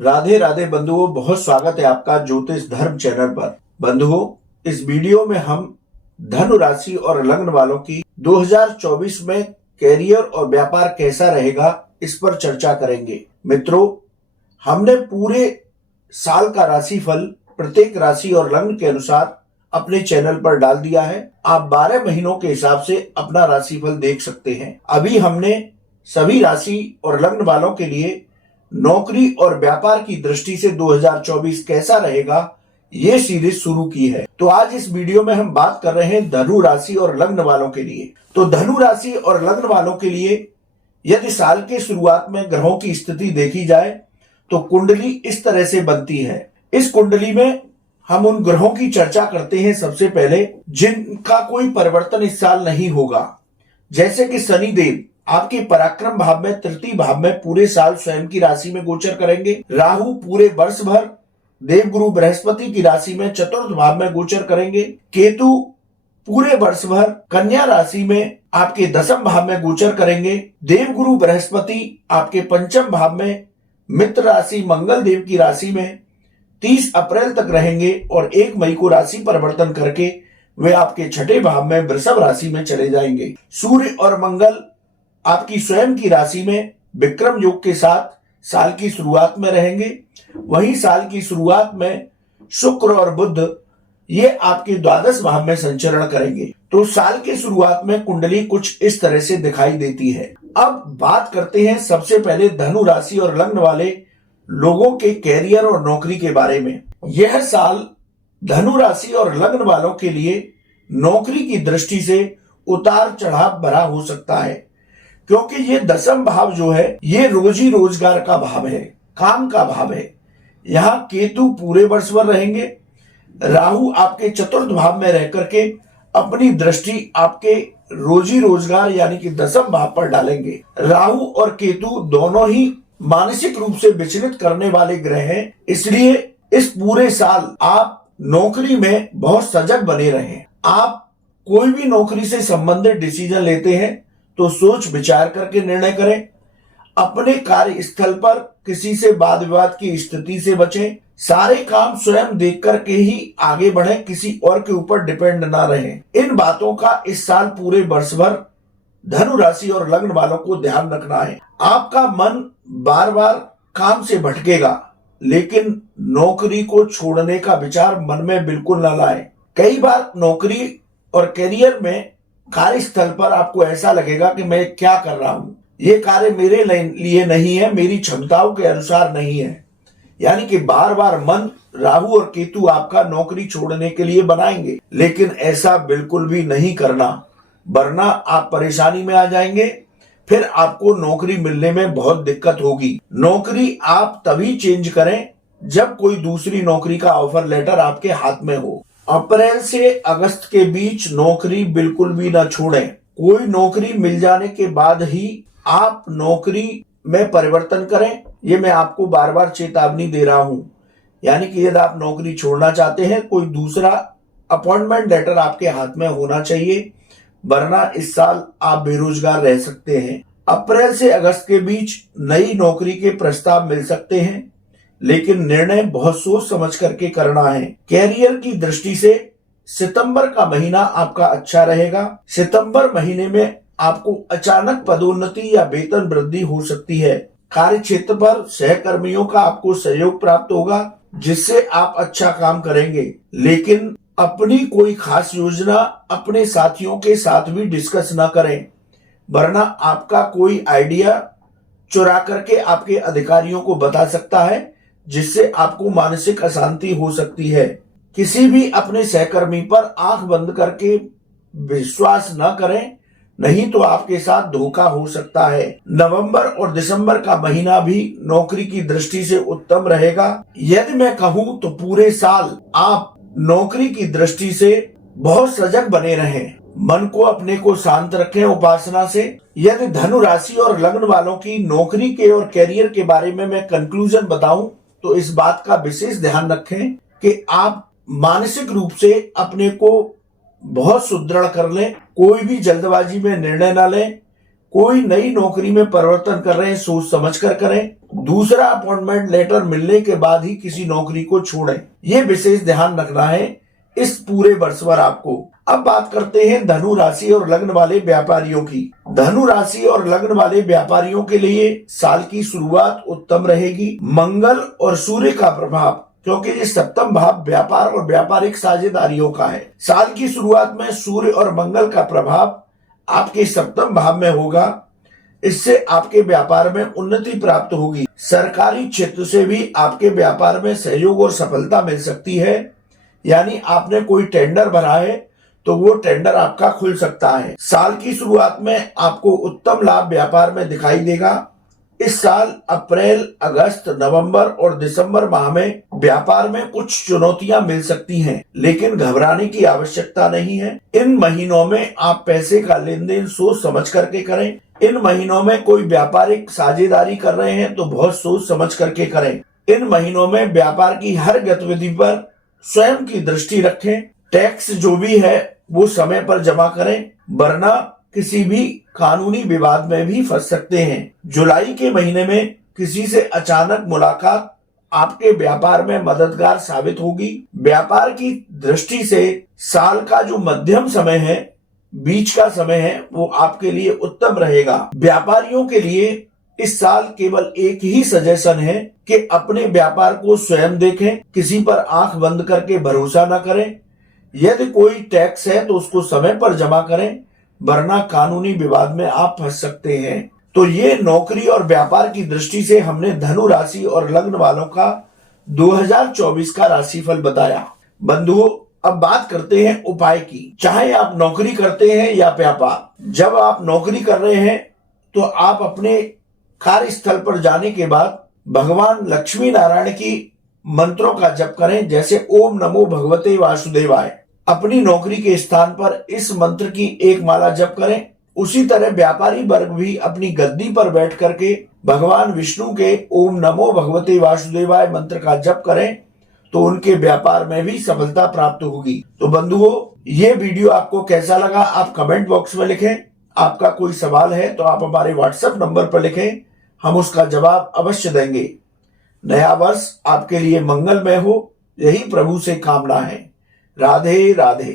राधे राधे बंधुओं, बहुत स्वागत है आपका ज्योतिष धर्म चैनल पर। बंधुओं, इस वीडियो में हम धनु राशि और लग्न वालों की 2024 में कैरियर और व्यापार कैसा रहेगा, इस पर चर्चा करेंगे। मित्रों, हमने पूरे साल का राशिफल प्रत्येक राशि और लग्न के अनुसार अपने चैनल पर डाल दिया है। आप 12 महीनों के हिसाब से अपना राशिफल देख सकते हैं। अभी हमने सभी राशि और लग्न वालों के लिए नौकरी और व्यापार की दृष्टि से 2024 कैसा रहेगा, ये सीरीज शुरू की है। तो आज इस वीडियो में हम बात कर रहे हैं धनु राशि और लग्न वालों के लिए। तो धनु राशि और लग्न वालों के लिए यदि साल के शुरुआत में ग्रहों की स्थिति देखी जाए तो कुंडली इस तरह से बनती है। इस कुंडली में हम उन ग्रहों की चर्चा करते हैं सबसे पहले जिनका कोई परिवर्तन इस साल नहीं होगा। जैसे कि शनिदेव आपके पराक्रम भाव में तृतीय भाव में पूरे साल स्वयं की राशि में गोचर करेंगे। राहु पूरे वर्ष भर देवगुरु बृहस्पति की राशि में चतुर्थ भाव में गोचर करेंगे। केतु पूरे वर्ष भर कन्या राशि में आपके दसम भाव में गोचर करेंगे। देवगुरु बृहस्पति आपके पंचम भाव में मित्र राशि मंगल देव की राशि में 30 अप्रैल तक रहेंगे और 1 मई को राशि परिवर्तन करके वे आपके छठे भाव में वृषभ राशि में चले जाएंगे। सूर्य और मंगल आपकी स्वयं की राशि में विक्रम योग के साथ साल की शुरुआत में रहेंगे। वहीं साल की शुरुआत में शुक्र और बुध ये आपके द्वादश भाव में संचरण करेंगे। तो साल की शुरुआत में कुंडली कुछ इस तरह से दिखाई देती है। अब बात करते हैं सबसे पहले धनु राशि और लग्न वाले लोगों के कैरियर और नौकरी के बारे में। यह साल धनु राशि और लग्न वालों के लिए नौकरी की दृष्टि से उतार चढ़ाव भरा हो सकता है, क्योंकि ये दसम भाव जो है ये रोजी रोजगार का भाव है, काम का भाव है। यहाँ केतु पूरे वर्ष भर रहेंगे। राहु आपके चतुर्थ भाव में रह करके अपनी दृष्टि आपके रोजी रोजगार यानी कि दसम भाव पर डालेंगे। राहु और केतु दोनों ही मानसिक रूप से विचलित करने वाले ग्रह हैं, इसलिए इस पूरे साल आप नौकरी में बहुत सजग बने रहें। आप कोई भी नौकरी से संबंधित डिसीजन लेते हैं तो सोच विचार करके निर्णय करें। अपने कार्यस्थल पर किसी से वाद विवाद की स्थिति से बचें। सारे काम स्वयं देख करके ही आगे बढ़ें, किसी और के ऊपर डिपेंड ना रहें। इन बातों का इस साल पूरे वर्ष भर धनु राशि और लग्न वालों को ध्यान रखना है। आपका मन बार बार काम से भटकेगा, लेकिन नौकरी को छोड़ने का विचार मन में बिल्कुल न लाएं। कई बार नौकरी और करियर में कार्यस्थल पर आपको ऐसा लगेगा कि मैं क्या कर रहा हूं, ये कार्य मेरे लिए नहीं है, मेरी क्षमताओं के अनुसार नहीं है। यानी कि बार बार मन राहु और केतु आपका नौकरी छोड़ने के लिए बनाएंगे, लेकिन ऐसा बिल्कुल भी नहीं करना, वरना आप परेशानी में आ जाएंगे। फिर आपको नौकरी मिलने में बहुत दिक्कत होगी। नौकरी आप तभी चेंज करें जब कोई दूसरी नौकरी का ऑफर लेटर आपके हाथ में हो। अप्रैल से अगस्त के बीच नौकरी बिल्कुल भी ना छोड़ें। कोई नौकरी मिल जाने के बाद ही आप नौकरी में परिवर्तन करें, ये मैं आपको बार बार चेतावनी दे रहा हूं। यानी कि यदि आप नौकरी छोड़ना चाहते हैं, कोई दूसरा अपॉइंटमेंट लेटर आपके हाथ में होना चाहिए, वरना इस साल आप बेरोजगार रह सकते हैं। अप्रैल से अगस्त के बीच नई नौकरी के प्रस्ताव मिल सकते हैं, लेकिन निर्णय बहुत सोच समझ करके करना है। कैरियर की दृष्टि से सितंबर का महीना आपका अच्छा रहेगा। सितंबर महीने में आपको अचानक पदोन्नति या वेतन वृद्धि हो सकती है। कार्य क्षेत्र पर सहकर्मियों का आपको सहयोग प्राप्त होगा, जिससे आप अच्छा काम करेंगे। लेकिन अपनी कोई खास योजना अपने साथियों के साथ भी डिस्कस ना करें, वरना आपका कोई आइडिया चुरा करके आपके अधिकारियों को बता सकता है, जिससे आपको मानसिक अशांति हो सकती है। किसी भी अपने सहकर्मी पर आंख बंद करके विश्वास न करें, नहीं तो आपके साथ धोखा हो सकता है। नवंबर और दिसंबर का महीना भी नौकरी की दृष्टि से उत्तम रहेगा। यदि मैं कहूं तो पूरे साल आप नौकरी की दृष्टि से बहुत सजग बने रहें। मन को अपने को शांत रखें उपासना से। यदि धनु राशि और लग्न वालों की नौकरी के और कैरियर के बारे में मैं कंक्लूजन बताऊं तो इस बात का विशेष ध्यान रखें कि आप मानसिक रूप से अपने को बहुत सुदृढ़ कर लें। कोई भी जल्दबाजी में निर्णय ना लें। कोई नई नौकरी में परिवर्तन कर रहे हैं, सोच समझ कर करें। दूसरा अपॉइंटमेंट लेटर मिलने के बाद ही किसी नौकरी को छोड़ें, ये विशेष ध्यान रखना है इस पूरे वर्ष भर आपको। अब बात करते हैं धनु राशि और लग्न वाले व्यापारियों की। धनु राशि और लग्न वाले व्यापारियों के लिए साल की शुरुआत उत्तम रहेगी। मंगल और सूर्य का प्रभाव, क्योंकि ये सप्तम भाव व्यापार और व्यापारिक साझेदारियों का है, साल की शुरुआत में सूर्य और मंगल का प्रभाव आपके सप्तम भाव में होगा। इससे आपके व्यापार में उन्नति प्राप्त होगी। सरकारी क्षेत्र से भी आपके व्यापार में सहयोग और सफलता मिल सकती है। यानी आपने कोई टेंडर भरा है तो वो टेंडर आपका खुल सकता है। साल की शुरुआत में आपको उत्तम लाभ व्यापार में दिखाई देगा। इस साल अप्रैल, अगस्त, नवंबर और दिसंबर माह में व्यापार में कुछ चुनौतियां मिल सकती हैं, लेकिन घबराने की आवश्यकता नहीं है। इन महीनों में आप पैसे का लेन देन सोच समझ करके करें। इन महीनों में कोई व्यापारिक साझेदारी कर रहे हैं तो बहुत सोच समझ करके करें। इन महीनों में व्यापार की हर गतिविधि पर स्वयं की दृष्टि रखें। टैक्स जो भी है वो समय पर जमा करें, वरना किसी भी कानूनी विवाद में भी फंस सकते हैं। जुलाई के महीने में किसी से अचानक मुलाकात आपके व्यापार में मददगार साबित होगी। व्यापार की दृष्टि से साल का जो मध्यम समय है, बीच का समय है, वो आपके लिए उत्तम रहेगा। व्यापारियों के लिए इस साल केवल एक ही सजेशन है कि अपने व्यापार को स्वयं देखें, किसी पर आंख बंद करके भरोसा न करें। यदि कोई टैक्स है तो उसको समय पर जमा करें, वरना कानूनी विवाद में आप फंस सकते हैं। तो ये नौकरी और व्यापार की दृष्टि से हमने धनु राशि और लग्न वालों का 2024 का राशिफल बताया। बंधुओं, अब बात करते हैं उपाय की। चाहे आप नौकरी करते हैं या व्यापार, जब आप नौकरी कर रहे हैं तो आप अपने कार्यस्थल पर जाने के बाद भगवान लक्ष्मी नारायण की मंत्रों का जप करें, जैसे ओम नमो भगवते वासुदेवाय। अपनी नौकरी के स्थान पर इस मंत्र की एक माला जप करें। उसी तरह व्यापारी वर्ग भी अपनी गद्दी पर बैठ करके भगवान विष्णु के ओम नमो भगवते वासुदेवाय मंत्र का जप करें, तो उनके व्यापार में भी सफलता प्राप्त होगी। तो बंधुओं, ये वीडियो आपको कैसा लगा आप कमेंट बॉक्स में लिखें। आपका कोई सवाल है तो आप हमारे व्हाट्सएप नंबर पर लिखें, हम उसका जवाब अवश्य देंगे। नया वर्ष आपके लिए मंगलमय हो, यही प्रभु से कामना है। राधे राधे।